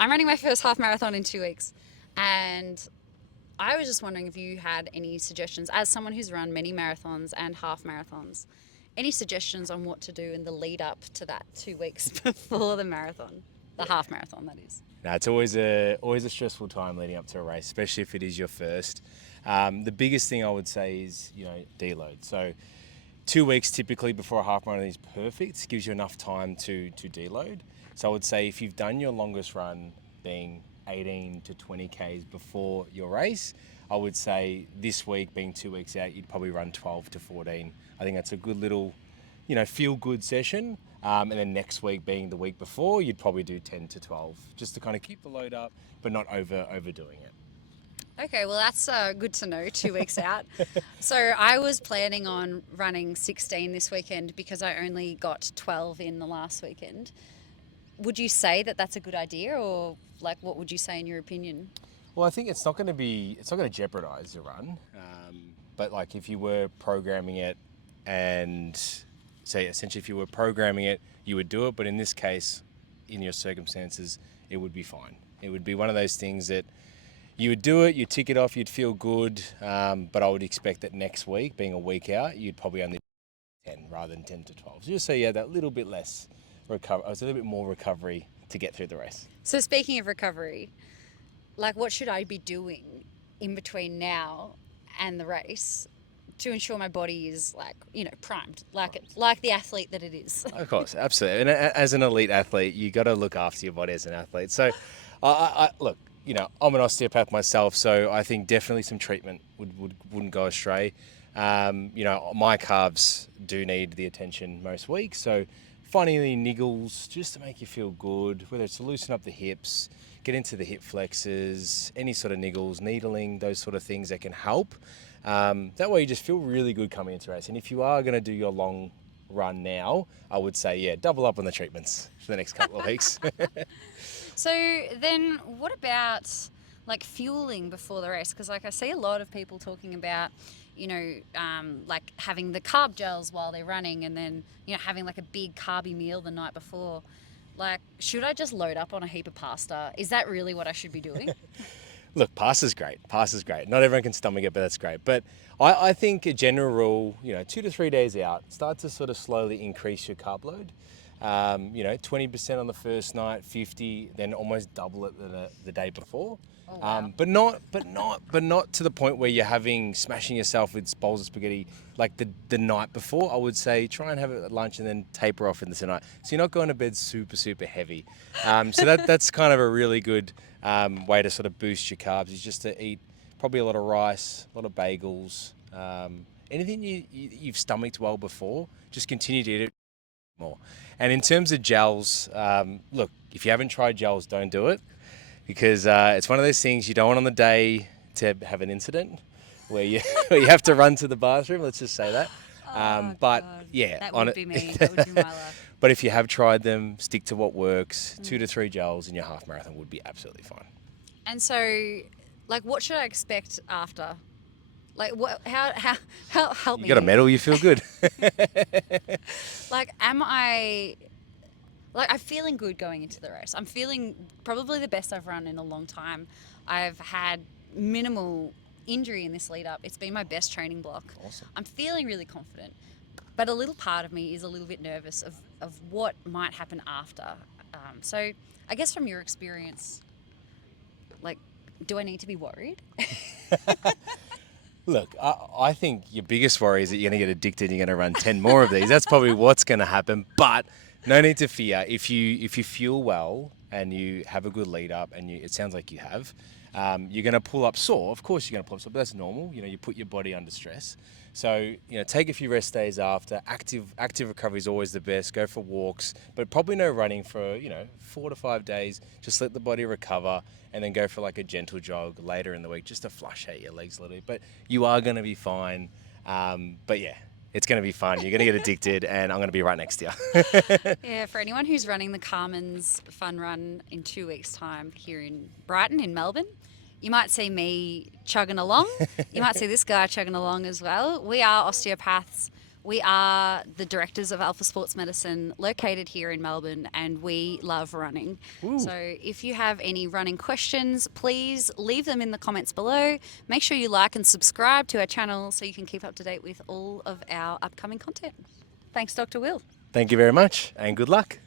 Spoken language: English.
I'm running my first half marathon in 2 weeks, and I was just wondering if you had any suggestions, as someone who's run many marathons and half marathons, any suggestions on what to do in the lead up to that 2 weeks before the marathon, the Yeah. half marathon, that is. No, it's always a stressful time leading up to a race, especially if it is your first. The biggest thing I would say is deload. So 2 weeks typically before a half marathon is perfect. Gives you enough time to deload. So I would say if you've done your longest run being 18 to 20 k's before your race, I would say this week being 2 weeks out, you'd probably run 12 to 14. I think that's a good little feel good session. And then next week being the week before, you'd probably do 10 to 12 just to kind of keep the load up, but not overdoing it. Okay, well, that's good to know, 2 weeks out. So I was planning on running 16 this weekend because I only got 12 in the last weekend. Would you say that that's a good idea, or like what would you say in your opinion? Well, I think it's not going to jeopardize the run. But like if you were programming it and say essentially if you were programming it, you would do it. But in this case, in your circumstances, it would be fine. It would be one of those things that you would do it, you'd tick it off, you'd feel good. But I would expect that next week, being a week out, you'd probably only do 10 rather than 10 to 12. So just so you had that little bit less recover, a little bit more recovery to get through the race. So speaking of recovery, like what should I be doing in between now and the race to ensure my body is primed, like the athlete that it is? Of course, absolutely. And as an elite athlete, you got to look after your body as an athlete. So, I look, I'm an osteopath myself, so I think definitely some treatment wouldn't go astray. My calves do need the attention most weeks, so finding any niggles just to make you feel good, whether it's to loosen up the hips, get into the hip flexors, any sort of niggles, needling, those sort of things that can help. That way you just feel really good coming into race. And if you are going to do your long run now, I would say, yeah, double up on the treatments for the next couple of weeks. So then what about like fueling before the race? Because like I see a lot of people talking about, like having the carb gels while they're running, and then, having like a big carby meal the night before. Like, should I just load up on a heap of pasta? Is that really what I should be doing? Look, pasta's great. Pasta's great. Not everyone can stomach it, but that's great. But I think a general rule, 2 to 3 days out, start to sort of slowly increase your carb load. 20% on the first night, 50, then almost double it the day before. Oh, wow. But not to the point where you're smashing yourself with bowls of spaghetti like the night before. I would say try and have it at lunch and then taper off in the night. So you're not going to bed super super heavy. So that's kind of a really good way to sort of boost your carbs is just to eat probably a lot of rice, a lot of bagels, anything you've stomached well before. Just continue to eat it more. And in terms of gels, look, if you haven't tried gels, don't do it because it's one of those things you don't want on the day to have an incident where you where you have to run to the bathroom. Let's just say that. Oh, But God. yeah, That on would it. be me. That would be my life. But if you have tried them, stick to what works. 2 to 3 gels in your half marathon would be absolutely fine. And so, like, what should I expect after? Like, what? How help You me got a here. medal, you feel good. Like, am I? Like, I'm feeling good going into the race. I'm feeling probably the best I've run in a long time. I've had minimal injury in this lead up. It's been my best training block. Awesome. I'm feeling really confident, but a little part of me is a little bit nervous of what might happen after. So, I guess from your experience, like, do I need to be worried? Look, I think your biggest worry is that you're going to get addicted and you're going to run 10 more of these. That's probably what's going to happen. But no need to fear. If you fuel well and you have a good lead up and it sounds like you have, you're going to pull up sore. Of course you're going to pull up sore, but that's normal. You put your body under stress. So, take a few rest days after. Active recovery is always the best. Go for walks, but probably no running for, 4 to 5 days. Just let the body recover and then go for like a gentle jog later in the week just to flush out your legs a little bit. But you are going to be fine. But yeah, it's going to be fun. You're going to get addicted and I'm going to be right next to you. Yeah, for anyone who's running the Carmen's Fun Run in 2 weeks' time here in Brighton, in Melbourne, you might see me chugging along. You might see this guy chugging along as well. We are osteopaths. We are the directors of Alpha Sports Medicine located here in Melbourne, and we love running. So if you have any running questions, please leave them in the comments below. Make sure you like and subscribe to our channel so you can keep up to date with all of our upcoming content. Thanks, Dr. Will. Thank you very much and good luck.